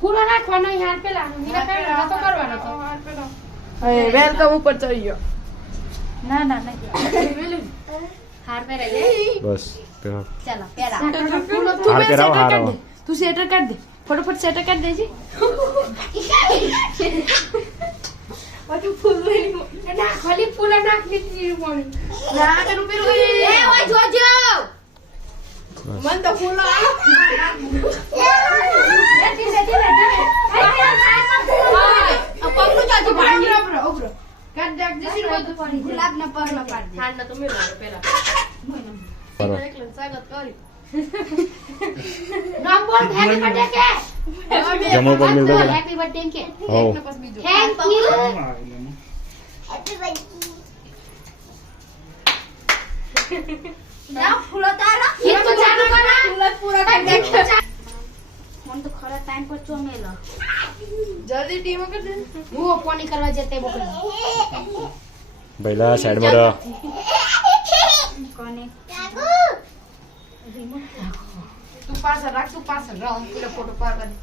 ફૂલો નાખવાનો યાર પેલા મીરા તો કરવાનો તો હવે વેલકમ ઉપર ચડી ગયો ના ના ના હાર પહેરા લે બસ પેલા ચાલો પહેરા ફૂલો તું હાર બે પહેરાવો, સેટર હાર કાઢ આવો. દે તું સેટર કાઢ દે ફટાફટ સેટર કાઢ દેજી બધું ફૂલ ના ખાલી ફૂલો નાખ લીધી મોણી ના પેલું પેલું એ ઓય જોજો મન તો ફૂલો આલો લેતી લેતી લેતી આ પગનું ચાલતું પાણી ઓબરો ઓબરો કાઢ દે જસી ગુલાબ ના પગલા પાડ દે હાલ ના તો મેલો પેલા બરાબર. એકલા સ્વાગત કરી નામ બોલ હેપી બર્થડે કે જમો પર મિલ દો હેપી બર્થડે કે હો બસ બીજું થેન્ક યુ ના ફૂલો તારા ગીત તો ચાલુ કરો ફૂલો પૂરા કરી દે મન તો ખરા ટાઈમ પર ચોમેલો જલ્દી ટીમ કરી દે હું પોની કરવા જતે બોકડા ભઈલા સાઈડમાં રહો. કોને તું પાછળ રાખ તું પાછળ રાખ પેલો ફોટો પાડવા દે